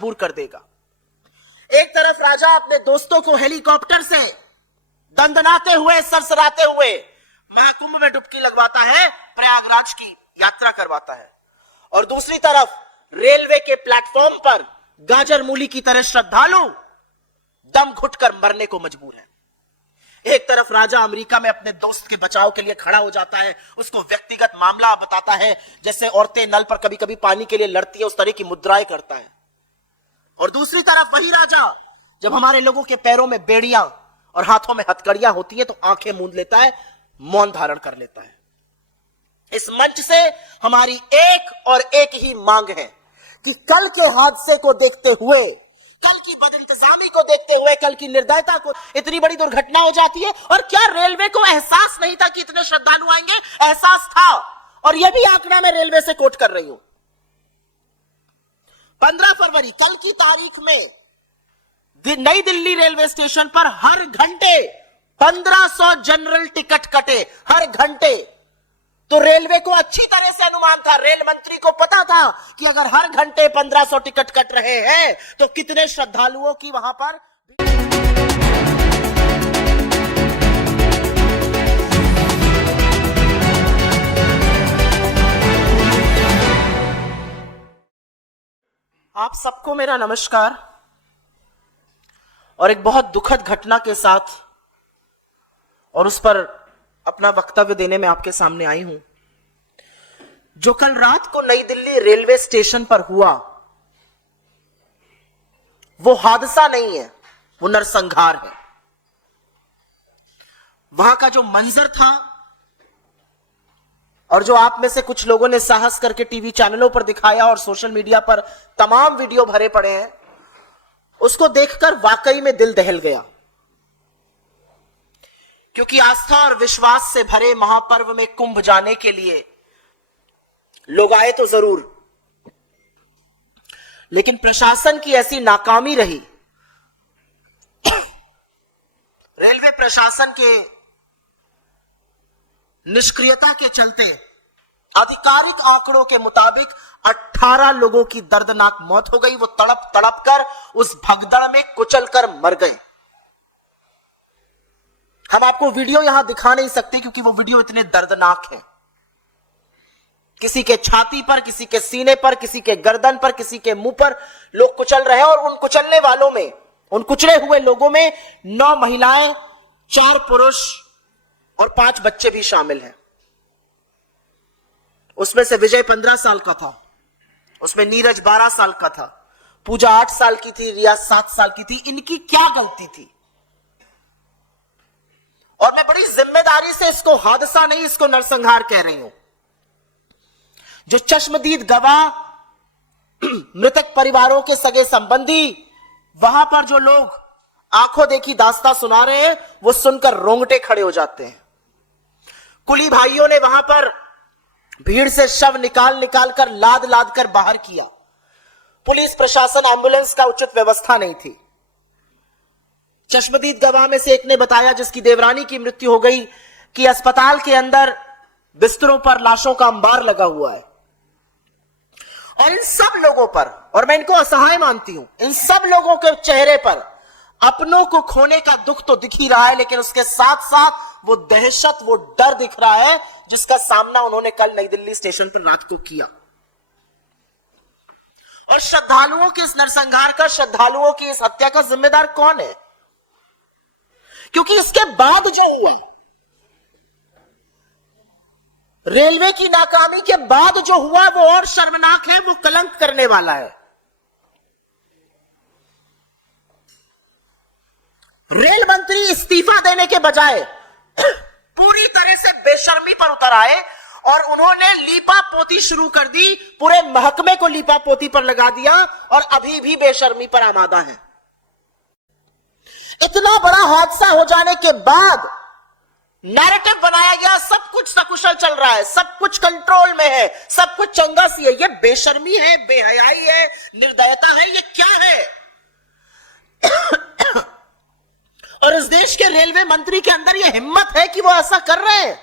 मजबूर कर देगा। एक तरफ राजा अपने दोस्तों को हेलीकॉप्टर से दंदनाते हुए, सरसराते हुए महाकुंभ में डुबकी लगवाता है, प्रयागराज की यात्रा करवाता है, और दूसरी तरफ रेलवे के प्लेटफॉर्म पर गाजर मूली की तरह श्रद्धालु दम घुटकर मरने को मजबूर है। एक तरफ राजा अमेरिका में अपने दोस्त के बचाव के लिए खड़ा हो जाता है, उसको व्यक्तिगत मामला बताता है, जैसे औरतें नल पर कभी कभी पानी के लिए लड़ती है उस तरह की मुद्राएं करता है। और दूसरी तरफ वही राजा जब हमारे लोगों के पैरों में बेड़ियां और हाथों में हथकड़ियां होती है तो आंखें मूंद लेता है, मौन धारण कर लेता है। इस मंच से हमारी एक और एक ही मांग है कि कल के हादसे को देखते हुए, कल की बदइंतजामी को देखते हुए, कल की निर्दयता को, इतनी बड़ी दुर्घटना हो जाती है और क्या रेलवे को एहसास नहीं था कि इतने श्रद्धालु आएंगे? एहसास था, और यह भी आंकड़ा मैं रेलवे से कोट कर रही हूं। 15 फरवरी कल की तारीख में नई दिल्ली रेलवे स्टेशन पर हर घंटे 1500 जनरल टिकट कटे, हर घंटे। तो रेलवे को अच्छी तरह से अनुमान था, रेल मंत्री को पता था कि अगर हर घंटे 1500 टिकट कट रहे हैं तो कितने श्रद्धालुओं की वहां पर। आप सबको मेरा नमस्कार, और एक बहुत दुखद घटना के साथ और उस पर अपना वक्तव्य देने में आपके सामने आई हूं। जो कल रात को नई दिल्ली रेलवे स्टेशन पर हुआ वो हादसा नहीं है, वो नरसंहार है। वहां का जो मंजर था और जो आप में से कुछ लोगों ने साहस करके टीवी चैनलों पर दिखाया और सोशल मीडिया पर तमाम वीडियो भरे पड़े हैं, उसको देखकर वाकई में दिल दहल गया। क्योंकि आस्था और विश्वास से भरे महापर्व में कुंभ जाने के लिए लोग आए तो जरूर, लेकिन प्रशासन की ऐसी नाकामी रही, रेलवे प्रशासन के निष्क्रियता के चलते आधिकारिक आंकड़ों के मुताबिक 18 लोगों की दर्दनाक मौत हो गई। वो तड़प तड़प कर उस भगदड़ में कुचल कर मर गए। हम आपको वीडियो यहां दिखा नहीं सकते क्योंकि वो वीडियो इतने दर्दनाक है। किसी के छाती पर, किसी के सीने पर, किसी के गर्दन पर, किसी के मुंह पर लोग कुचल रहे हैं, और उन कुचलने वालों में, उन कुचले हुए लोगों में 9 महिलाएं, 4 पुरुष और 5 बच्चे भी शामिल हैं। उसमें से विजय 15 साल का था, उसमें नीरज 12 साल का था, पूजा 8 साल की थी, रिया 7 साल की थी। इनकी क्या गलती थी? और मैं बड़ी जिम्मेदारी से इसको हादसा नहीं, इसको नरसंहार कह रही हूं। जो चश्मदीद गवाह, मृतक परिवारों के सगे संबंधी, वहां पर जो लोग आंखों देखी दास्तां सुना रहे हैं, वो सुनकर रोंगटे खड़े हो जाते हैं। कुली भाइयों ने वहां पर भीड़ से शव निकाल निकाल कर, लाद लाद कर बाहर किया। पुलिस प्रशासन, एम्बुलेंस का उचित व्यवस्था नहीं थी। चश्मदीद गवाह में से एक ने बताया, जिसकी देवरानी की मृत्यु हो गई, कि अस्पताल के अंदर बिस्तरों पर लाशों का अंबार लगा हुआ है। और इन सब लोगों पर, और मैं इनको असहाय मानती हूं, इन सब लोगों के चेहरे पर अपनों को खोने का दुख तो दिख ही रहा है, लेकिन उसके साथ साथ वो दहशत, वो डर दिख रहा है जिसका सामना उन्होंने कल नई दिल्ली स्टेशन पर रात को किया। और श्रद्धालुओं के इस नरसंहार का, श्रद्धालुओं की इस हत्या का जिम्मेदार कौन है? क्योंकि इसके बाद जो हुआ, रेलवे की नाकामी के बाद जो हुआ, वो और शर्मनाक है, वो कलंक करने वाला है। रेल मंत्री इस्तीफा देने के बजाय पूरी तरह से बेशर्मी पर उतर आए और उन्होंने लीपा पोती शुरू कर दी, पूरे महकमे को लीपा पोती पर लगा दिया, और अभी भी बेशर्मी पर आमादा है। इतना बड़ा हादसा हो जाने के बाद नैरेटिव बनाया गया, सब कुछ सकुशल चल रहा है, सब कुछ कंट्रोल में है, सब कुछ चंगा सी है। ये बेशर्मी है, बेहयाई है, निर्दयता है, ये क्या है? और इस देश के रेलवे मंत्री के अंदर यह हिम्मत है कि वो ऐसा कर रहे हैं।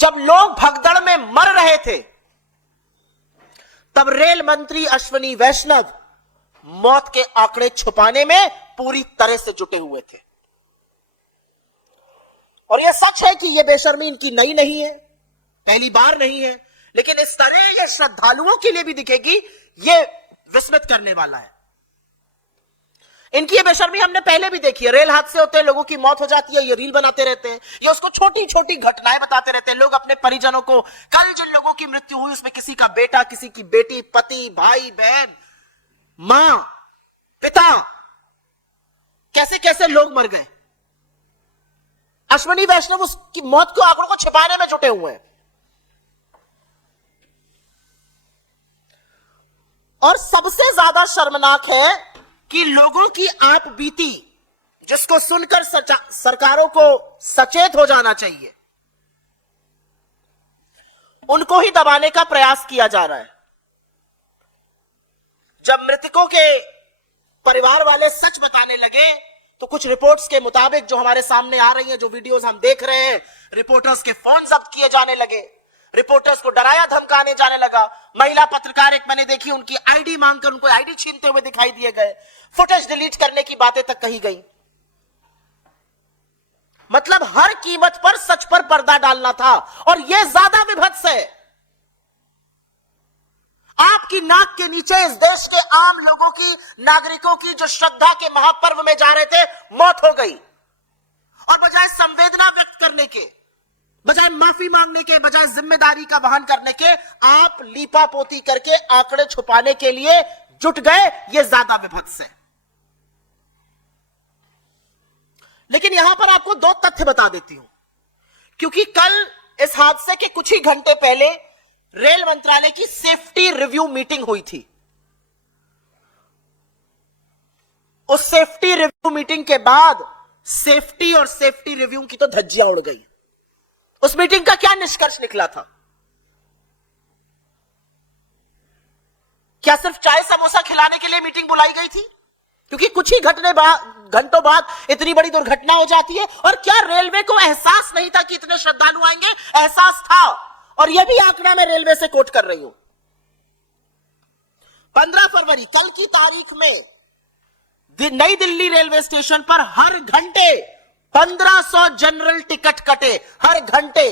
जब लोग भगदड़ में मर रहे थे तब रेल मंत्री अश्विनी वैष्णव मौत के आंकड़े छुपाने में पूरी तरह से जुटे हुए थे। और यह सच है कि यह बेशर्मी इनकी नई नहीं है, पहली बार नहीं है, लेकिन इस तरह यह श्रद्धालुओं के लिए भी दिखेगी, यह विस्मित करने वाला है। इनकी ये बेशर्मी हमने पहले भी देखी है। रेल हादसे होते हैं, लोगों की मौत हो जाती है, ये रील बनाते रहते हैं, ये उसको छोटी छोटी घटनाएं बताते रहते हैं। लोग अपने परिजनों को, कल जिन लोगों की मृत्यु हुई उसमें किसी का बेटा, किसी की बेटी, पति, भाई, बहन, मां, पिता, कैसे कैसे लोग मर गए। अश्विनी वैष्णव उसकी मौत को, आंकड़ों को छिपाने में जुटे हुए हैं। और सबसे ज्यादा शर्मनाक है कि लोगों की आप बीती, जिसको सुनकर सरकारों को सचेत हो जाना चाहिए, उनको ही दबाने का प्रयास किया जा रहा है। जब मृतकों के परिवार वाले सच बताने लगे तो कुछ रिपोर्ट्स के मुताबिक जो हमारे सामने आ रही है, जो वीडियोस हम देख रहे हैं, रिपोर्टर्स के फोन जब्त किए जाने लगे, रिपोर्टर्स को डराया धमकाने जाने लगा। महिला पत्रकार एक मैंने देखी, उनकी आईडी मांगकर उनको आईडी छीनते हुए दिखाई दिए गए, फुटेज डिलीट करने की बातें तक कही गई। मतलब हर कीमत पर सच पर पर्दा डालना था। और यह ज्यादा विभत्स है। आपकी नाक के नीचे इस देश के आम लोगों की, नागरिकों की, जो श्रद्धा के महापर्व में जा रहे थे, मौत हो गई। और बजाय संवेदना व्यक्त करने के, बजाय माफी मांगने के, बजाय जिम्मेदारी का वहन करने के, आप लीपापोती करके आंकड़े छुपाने के लिए जुट गए। यह ज्यादा विभत्स है। लेकिन यहां पर आपको दो तथ्य बता देती हूं, क्योंकि कल इस हादसे के कुछ ही घंटे पहले रेल मंत्रालय की सेफ्टी रिव्यू मीटिंग हुई थी। उस सेफ्टी रिव्यू मीटिंग के बाद सेफ्टी और सेफ्टी रिव्यू की तो धज्जियां उड़ गई। उस मीटिंग का क्या निष्कर्ष निकला था? क्या सिर्फ चाय समोसा खिलाने के लिए मीटिंग बुलाई गई थी? क्योंकि कुछ ही घंटों बाद इतनी बड़ी दुर्घटना हो जाती है। और क्या रेलवे को एहसास नहीं था कि इतने श्रद्धालु आएंगे? एहसास था। और यह भी आंकड़ा मैं रेलवे से कोट कर रही हूं। 15 फरवरी कल की तारीख में नई दिल्ली रेलवे स्टेशन पर हर घंटे 1500 जनरल टिकट कटे, हर घंटे।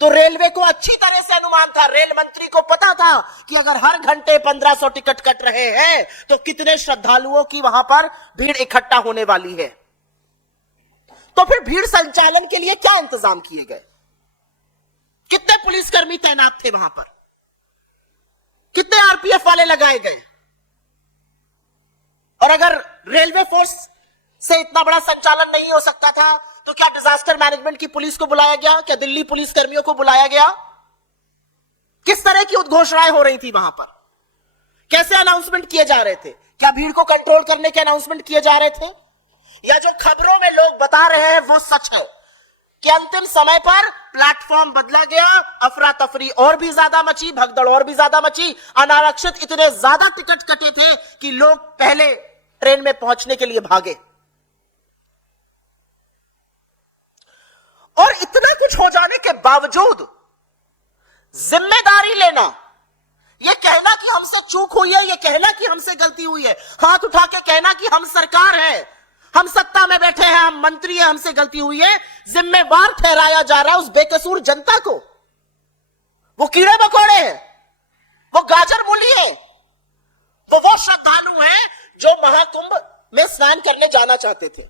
तो रेलवे को अच्छी तरह से अनुमान था, रेल मंत्री को पता था कि अगर हर घंटे 1500 टिकट कट रहे हैं तो कितने श्रद्धालुओं की वहां पर भीड़ इकट्ठा होने वाली है। तो फिर भीड़ संचालन के लिए क्या इंतजाम किए गए? कितने पुलिसकर्मी तैनात थे वहां पर? कितने आरपीएफ वाले लगाए गए? और अगर रेलवे फोर्स से इतना बड़ा संचालन नहीं हो सकता था तो क्या डिजास्टर मैनेजमेंट की पुलिस को बुलाया गया? क्या दिल्ली पुलिस कर्मियों को बुलाया गया? किस तरह की उद्घोषणाएं हो रही थी वहां पर? कैसे अनाउंसमेंट किए जा रहे थे? क्या भीड़ को कंट्रोल करने के अनाउंसमेंट किए जा रहे थे? या जो खबरों में लोग बता रहे हैं वो सच है कि अंतिम समय पर प्लेटफॉर्म बदला गया, अफरा तफरी और भी ज्यादा मची, भगदड़ और भी ज्यादा मची, अनारक्षित इतने ज्यादा टिकट कटे थे कि लोग पहले ट्रेन में पहुंचने के लिए भागे। और इतना कुछ हो जाने के बावजूद जिम्मेदारी लेना, यह कहना कि हमसे चूक हुई है, यह कहना कि हमसे गलती हुई है, हाथ उठा के कहना कि हम सरकार है, हम सत्ता में बैठे हैं, हम मंत्री हैं, हमसे गलती हुई है, जिम्मेवार ठहराया जा रहा है उस बेकसूर जनता को। वो कीड़े मकोड़े हैं, वो गाजर मूली है, वो श्रद्धालु हैं जो महाकुंभ में स्नान करने जाना चाहते थे।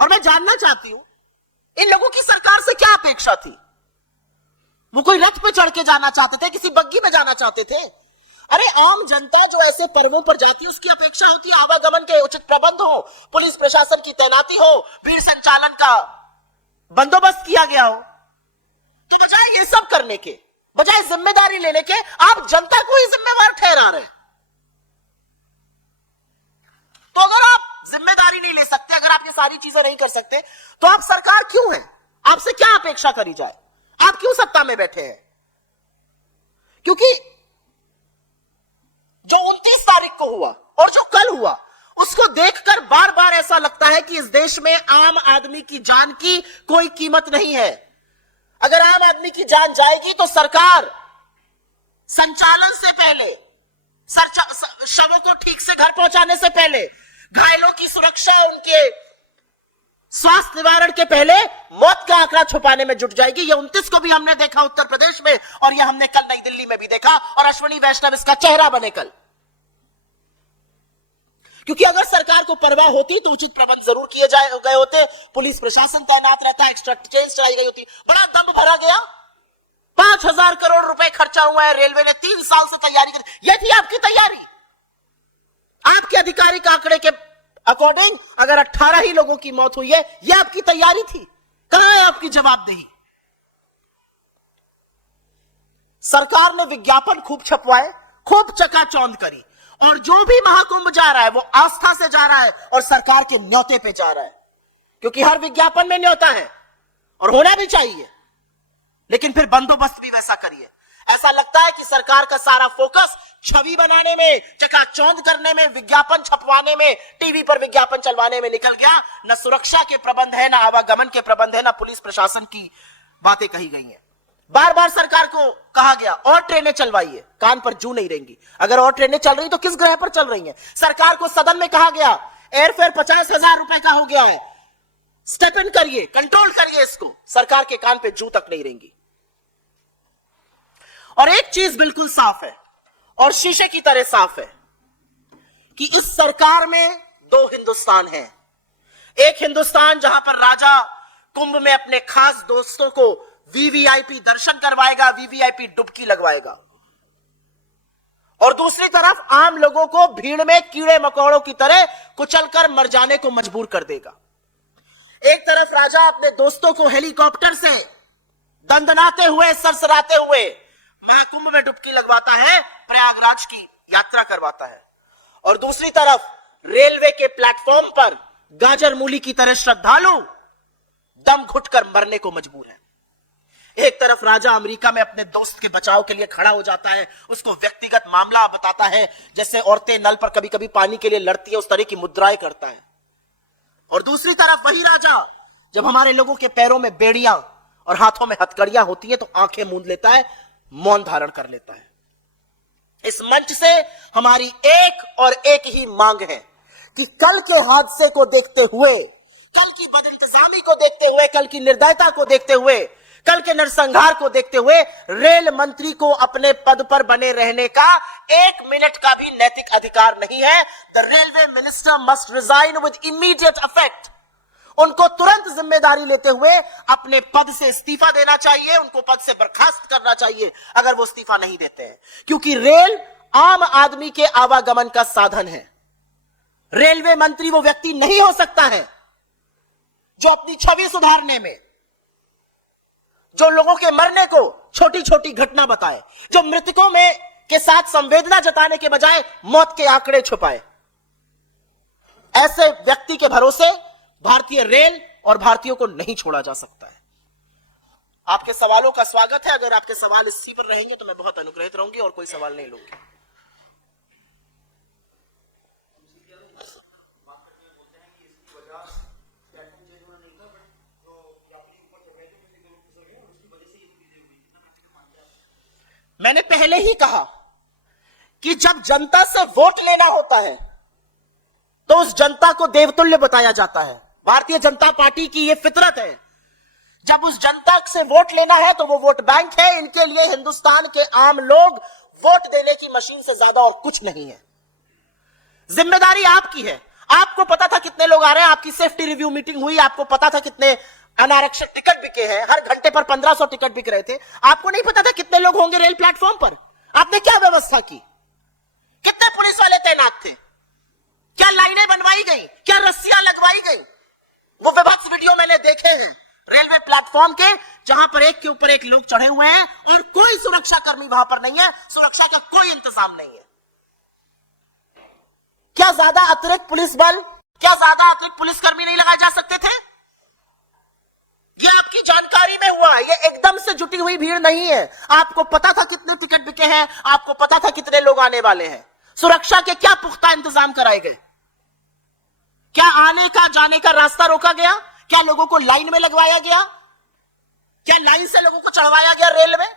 और मैं जानना चाहती हूं इन लोगों की सरकार से क्या अपेक्षा थी? वो कोई रथ पे चढ़ के जाना चाहते थे, किसी बग्गी में जाना चाहते थे? अरे आम जनता जो ऐसे पर्वों पर जाती है उसकी अपेक्षा होती है आवागमन के उचित प्रबंध हो, पुलिस प्रशासन की तैनाती हो, भीड़ संचालन का बंदोबस्त किया गया हो। तो बजाय ये सब करने के, बजाय जिम्मेदारी लेने के, आप जनता को ही जिम्मेवार ठहरा रहे। तो अगर आप जिम्मेदारी नहीं ले सकते, अगर आप ये सारी चीजें नहीं कर सकते, तो आप सरकार क्यों है? आपसे क्या अपेक्षा करी जाए? आप क्यों सत्ता में बैठे हैं? क्योंकि जो 29 तारीख को हुआ और जो कल हुआ, उसको देखकर बार बार ऐसा लगता है कि इस देश में आम आदमी की जान की कोई कीमत नहीं है। अगर आम आदमी की जान जाएगी तो सरकार संचालन से पहले, शवों को ठीक से घर पहुंचाने से पहले, घायलों की सुरक्षा, उनके स्वास्थ्य निवारण के पहले मौत का आंकड़ा छुपाने में जुट जाएगी। ये 29 को भी हमने देखा उत्तर प्रदेश में, और ये हमने कल नई दिल्ली में भी देखा, और अश्विनी वैष्णव इसका चेहरा बने कल। क्योंकि अगर सरकार को परवाह होती तो उचित प्रबंध जरूर किए गए होते, पुलिस प्रशासन तैनात रहता, एक्स्ट्रा चेंज चलाई गई होती। बड़ा दम भरा गया, 5,000 करोड़ रुपए खर्चा हुआ है, रेलवे ने 3 साल से तैयारी की। यह थी आपकी तैयारी? आपके आधिकारिक आंकड़े के अकॉर्डिंग अगर 18 ही लोगों की मौत हुई है, यह आपकी तैयारी थी? कहां है आपकी जवाबदेही? सरकार ने विज्ञापन खूब छपवाए, खूब चकाचौंध करी, और जो भी महाकुंभ जा रहा है वो आस्था से जा रहा है और सरकार के न्योते पे जा रहा है, क्योंकि हर विज्ञापन में न्योता है और होना भी चाहिए, लेकिन फिर बंदोबस्त भी वैसा करिए। ऐसा लगता है कि सरकार का सारा फोकस छवि बनाने में, चकाचौंध करने में, विज्ञापन छपवाने में, टीवी पर विज्ञापन चलवाने में निकल गया। न सुरक्षा के प्रबंध है, न आवागमन के प्रबंध है, न पुलिस प्रशासन की बातें कही गई हैं। बार बार सरकार को कहा गया और ट्रेनें चलवाइए, कान पर जू नहीं रहेंगी। अगर और ट्रेनें चल रही तो किस ग्रह पर चल रही हैं? सरकार को सदन में कहा गया एयरफेयर 50,000 रुपए का हो गया है, स्टेप इन करिए, कंट्रोल करिए इसको। सरकार के कान पे जू तक नहीं रहेंगी। और एक चीज बिल्कुल साफ है, और शीशे की तरह साफ है, कि इस सरकार में 2 हिंदुस्तान हैं। एक हिंदुस्तान जहां पर राजा कुंभ में अपने खास दोस्तों को वीवीआईपी दर्शन करवाएगा, वीवीआईपी डुबकी लगवाएगा, और दूसरी तरफ आम लोगों को भीड़ में कीड़े मकोड़ों की तरह कुचलकर मर जाने को मजबूर कर देगा। एक तरफ राजा अपने दोस्तों को हेलीकॉप्टर से दंदनाते हुए, सरसराते हुए महाकुंभ में डुबकी लगवाता है, प्रयागराज की यात्रा करवाता है, और दूसरी तरफ रेलवे के प्लेटफॉर्म पर गाजर मूली की तरह श्रद्धालु दम घुटकर मरने को मजबूर है। एक तरफ राजा अमेरिका में अपने दोस्त के बचाव के लिए खड़ा हो जाता है, उसको व्यक्तिगत मामला बताता है, जैसे औरतें नल पर कभी कभी पानी के लिए लड़ती है, उस तरह की मुद्राएं करता है। और दूसरी तरफ वही राजा जब हमारे लोगों के पैरों में बेड़ियां और हाथों में हथकड़ियां होती है तो आंखें मूंद लेता है, मौन धारण कर लेता है। इस मंच से हमारी एक और एक ही मांग है कि कल के हादसे को देखते हुए, कल की बदइंतजामी को देखते हुए, कल की निर्दयता को देखते हुए, कल के नरसंहार को देखते हुए रेल मंत्री को अपने पद पर बने रहने का 1 मिनट का भी नैतिक अधिकार नहीं है। The railway minister must resign with immediate effect. उनको तुरंत जिम्मेदारी लेते हुए अपने पद से इस्तीफा देना चाहिए, उनको पद से बर्खास्त करना चाहिए अगर वो इस्तीफा नहीं देते हैं, क्योंकि रेल आम आदमी के आवागमन का साधन है। रेलवे मंत्री वो व्यक्ति नहीं हो सकता है जो अपनी छवि सुधारने में, जो लोगों के मरने को छोटी छोटी घटना बताए, जो मृतकों में के साथ संवेदना जताने के बजाय मौत के आंकड़े छुपाए। ऐसे व्यक्ति के भरोसे भारतीय रेल और भारतीयों को नहीं छोड़ा जा सकता है। आपके सवालों का स्वागत है। अगर आपके सवाल इसी पर रहेंगे तो मैं बहुत अनुग्रहित रहूंगी और कोई सवाल नहीं लूंगी। मैंने पहले ही कहा कि जब जनता से वोट लेना होता है तो उस जनता को देवतुल्य बताया जाता है। भारतीय जनता पार्टी की यह फितरत है। जब उस जनता से वोट लेना है तो वो वोट बैंक है। इनके लिए हिंदुस्तान के आम लोग वोट देने की मशीन से ज्यादा और कुछ नहीं है। जिम्मेदारी आपकी है। आपको पता था कितने लोग आ रहे हैं, आपकी सेफ्टी रिव्यू मीटिंग हुई, आपको पता था कितने अनारक्षित टिकट बिके हैं, हर घंटे पर 1500 टिकट बिक रहे थे। आपको नहीं पता था कितने लोग होंगे रेल प्लेटफॉर्म पर? आपने क्या व्यवस्था की? कितने पुलिस वाले तैनात थे? क्या लाइनें बनवाई गई? क्या रस्सियां लगवाई गई? वो विभत्स वीडियो मैंने देखे हैं रेलवे प्लेटफॉर्म के, जहां पर एक के ऊपर एक लोग चढ़े हुए हैं और कोई सुरक्षा कर्मी वहां पर नहीं है, सुरक्षा का कोई इंतजाम नहीं है। क्या ज्यादा अतिरिक्त पुलिस बल, क्या ज्यादा अतिरिक्त पुलिसकर्मी नहीं लगाए जा सकते थे? यह आपकी जानकारी में हुआ है, यह एकदम से जुटी हुई भीड़ नहीं है। आपको पता था कितने टिकट बिके हैं, आपको पता था कितने लोग आने वाले हैं। सुरक्षा के क्या पुख्ता इंतजाम कराए गए? क्या आने का जाने का रास्ता रोका गया? क्या लोगों को लाइन में लगवाया गया? क्या लाइन से लोगों को चढ़वाया गया रेल में?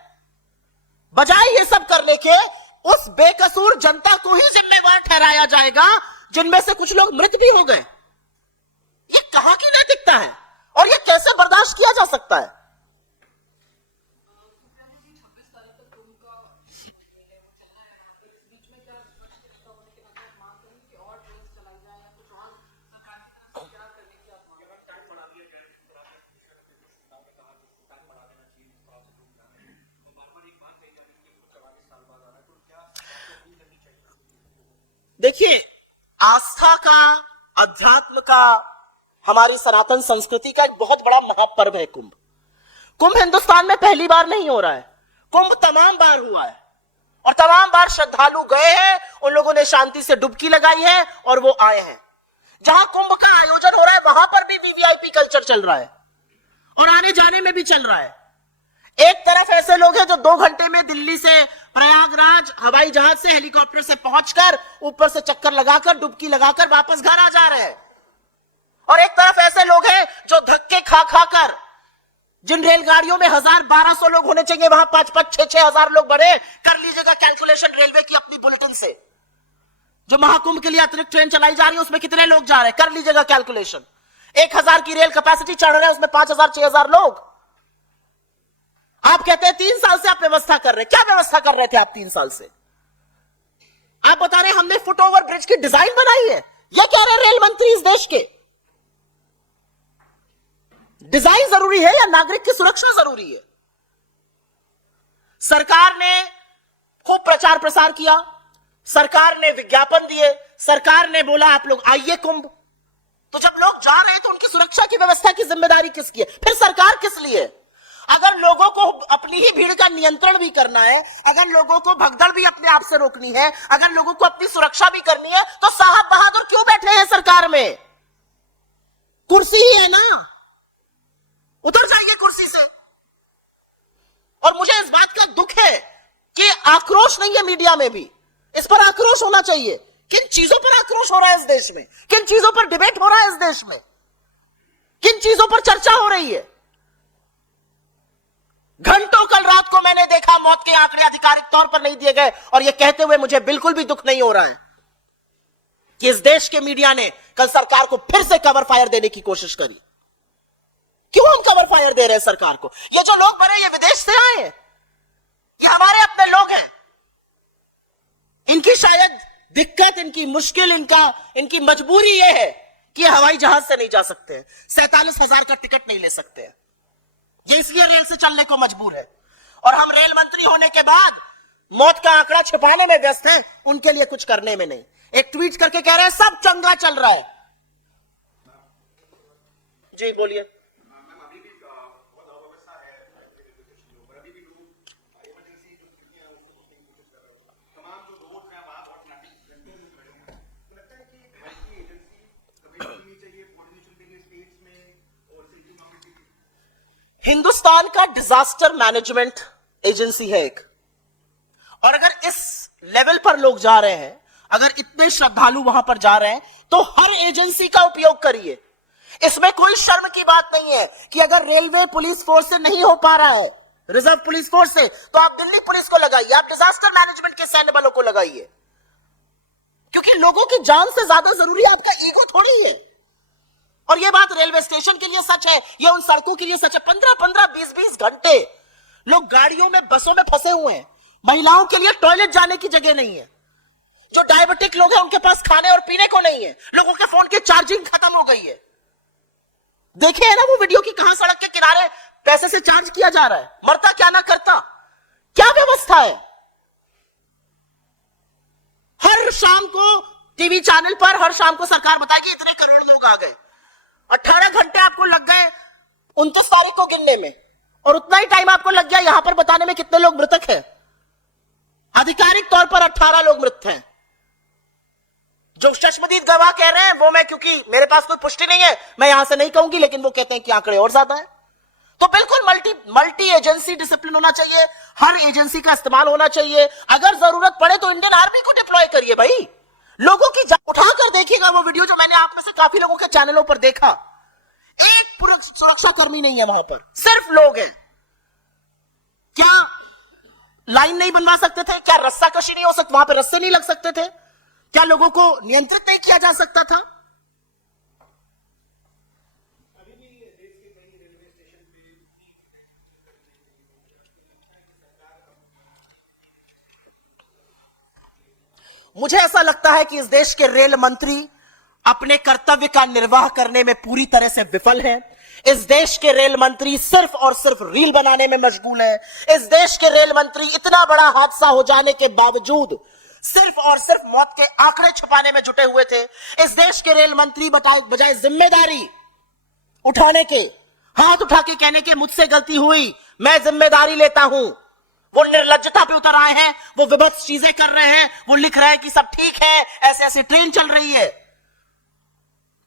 बजाय ये सब करने के उस बेकसूर जनता को ही जिम्मेवार ठहराया जाएगा जिनमें से कुछ लोग मृत भी हो गए। ये कहां की नैतिकता है और ये कैसे बर्दाश्त किया जा सकता है? देखिए, आस्था का, अध्यात्म का, हमारी सनातन संस्कृति का एक बहुत बड़ा महापर्व है कुंभ। कुंभ हिंदुस्तान में पहली बार नहीं हो रहा है, कुंभ तमाम बार हुआ है और तमाम बार श्रद्धालु गए हैं, उन लोगों ने शांति से डुबकी लगाई है और वो आए हैं। जहां कुंभ का आयोजन हो रहा है वहां पर भी वीवीआईपी कल्चर चल रहा है और आने जाने में भी चल रहा है। एक तरफ ऐसे लोग हैं जो 2 घंटे में दिल्ली से प्रयागराज हवाई जहाज से, हेलीकॉप्टर से पहुंचकर ऊपर से चक्कर लगाकर, डुबकी लगाकर वापस घर आ जा रहे हैं, और एक तरफ ऐसे लोग हैं जो धक्के खा खाकर, जिन रेलगाड़ियों में 1000-1200 लोग होने चाहिए वहां 5-5, 6-6 हजार लोग बढ़े। कर लीजिएगा कैलकुलेशन रेलवे की अपनी बुलेटिन से, जो महाकुंभ के लिए अतिरिक्त ट्रेन चलाई जा रही है उसमें कितने लोग जा रहे हैं, कर लीजिएगा कैलकुलेशन। 1000 की रेल कैपेसिटी चढ़ रहे हैं, उसमें 5000-6000 लोग। आप कहते हैं 3 साल से आप व्यवस्था कर रहे हैं। क्या व्यवस्था कर रहे थे आप 3 साल से? आप बता रहे हैं हमने फुट ओवर ब्रिज की डिजाइन बनाई है। यह कह रहे हैं रेल मंत्री इस देश के। डिजाइन जरूरी है या नागरिक की सुरक्षा जरूरी है? सरकार ने खूब प्रचार प्रसार किया, सरकार ने विज्ञापन दिए, सरकार ने बोला आप लोग आइए कुंभ। तो जब लोग जा रहे हैं तो उनकी सुरक्षा की व्यवस्था की जिम्मेदारी किसकी है? फिर सरकार किस लिए? अगर लोगों को अपनी ही भीड़ का नियंत्रण भी करना है, अगर लोगों को भगदड़ भी अपने आप से रोकनी है, अगर लोगों को अपनी सुरक्षा भी करनी है, तो साहब बहादुर क्यों बैठे हैं सरकार में? कुर्सी ही है ना, उतर जाइए कुर्सी से। और मुझे इस बात का दुख है कि आक्रोश नहीं है मीडिया में भी, इस पर आक्रोश होना चाहिए। किन चीजों पर आक्रोश हो रहा है इस देश में? किन चीजों पर डिबेट हो रहा है इस देश में? किन चीजों पर चर्चा हो रही है? घंटों कल रात को मैंने देखा मौत के आंकड़े आधिकारिक तौर पर नहीं दिए गए, और यह कहते हुए मुझे बिल्कुल भी दुख नहीं हो रहा है कि इस देश के मीडिया ने कल सरकार को फिर से कवर फायर देने की कोशिश करी। क्यों हम कवर फायर दे रहे हैं सरकार को? ये जो लोग मरे ये विदेश से आए हैं, ये हमारे अपने लोग हैं। इनकी शायद दिक्कत, इनकी मुश्किल, इनकी मजबूरी यह है कि हवाई जहाज से नहीं जा सकते हैं, 47,000 का टिकट नहीं ले सकते हैं, ये इसलिए रेल से चलने को मजबूर है। और हम रेल मंत्री होने के बाद मौत का आंकड़ा छिपाने में व्यस्त हैं, उनके लिए कुछ करने में नहीं। एक ट्वीट करके कह रहे हैं सब चंगा चल रहा है। जी बोलिए। हिंदुस्तान का डिजास्टर मैनेजमेंट एजेंसी है एक, और अगर इस लेवल पर लोग जा रहे हैं, अगर इतने श्रद्धालु वहां पर जा रहे हैं, तो हर एजेंसी का उपयोग करिए। इसमें कोई शर्म की बात नहीं है कि अगर रेलवे पुलिस फोर्स से नहीं हो पा रहा है, रिजर्व पुलिस फोर्स से, तो आप दिल्ली पुलिस को लगाइए, आप डिजास्टर मैनेजमेंट के सैन्य बलों को लगाइए, क्योंकि लोगों की जान से ज्यादा जरूरी आपका ईगो थोड़ी है। और यह बात रेलवे स्टेशन के लिए सच है, यह उन सड़कों के लिए सच है। 15-15, 20-20 घंटे लोग गाड़ियों में, बसों में फंसे हुए हैं। महिलाओं के लिए टॉयलेट जाने की जगह नहीं है, जो डायबिटिक लोग हैं उनके पास खाने और पीने को नहीं है, लोगों के फोन की चार्जिंग खत्म हो गई है। देखे है ना वो वीडियो की कहां सड़क के किनारे पैसे से चार्ज किया जा रहा है, मरता क्या ना करता। क्या व्यवस्था है? हर शाम को टीवी चैनल पर, हर शाम को सरकार बताएगी इतने करोड़ लोग आ गए। 18 घंटे आपको लग गए 29 तारीख को गिनने में, और उतना ही टाइम आपको लग गया यहां पर बताने में कितने लोग मृतक हैं। आधिकारिक तौर पर 18 लोग मृत हैं। जो चश्मदीद गवाह कह रहे हैं वो मैं, क्योंकि मेरे पास कोई पुष्टि नहीं है, मैं यहां से नहीं कहूंगी, लेकिन वो कहते हैं कि आंकड़े और ज्यादा है। तो बिल्कुल मल्टी एजेंसी डिसिप्लिन होना चाहिए, हर एजेंसी का इस्तेमाल होना चाहिए। अगर जरूरत पड़े तो इंडियन आर्मी को डिप्लॉय करिए भाई। लोगों की उठाकर देखिएगा वो वीडियो जो मैंने आप में से काफी लोगों के चैनलों पर देखा, एक सुरक्षा कर्मी नहीं है वहां पर, सिर्फ लोग हैं। क्या लाइन नहीं बनवा सकते थे? क्या रस्सा कशी नहीं हो सकती? वहां पे रस्से नहीं लग सकते थे? क्या लोगों को नियंत्रित नहीं किया जा सकता था? मुझे ऐसा लगता है कि इस देश के रेल मंत्री अपने कर्तव्य का निर्वाह करने में पूरी तरह से विफल हैं। इस देश के रेल मंत्री सिर्फ और सिर्फ रील बनाने में मशगूल हैं। इस देश के रेल मंत्री इतना बड़ा हादसा हो जाने के बावजूद सिर्फ और सिर्फ मौत के आंकड़े छुपाने में जुटे हुए थे। इस देश के रेल मंत्री बजाय जिम्मेदारी उठाने के, हाथ उठा के कहने के मुझसे गलती हुई, मैं जिम्मेदारी लेता हूं, वो निर्लज्जता पे उतर आए हैं, वो विभत्स चीजें कर रहे हैं, वो लिख रहे हैं कि सब ठीक है, ऐसे ऐसे ट्रेन चल रही है।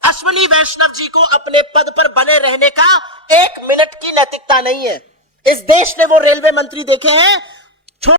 अश्विनी वैष्णव जी को अपने पद पर बने रहने का 1 मिनट की नैतिकता नहीं है। इस देश ने वो रेलवे मंत्री देखे हैं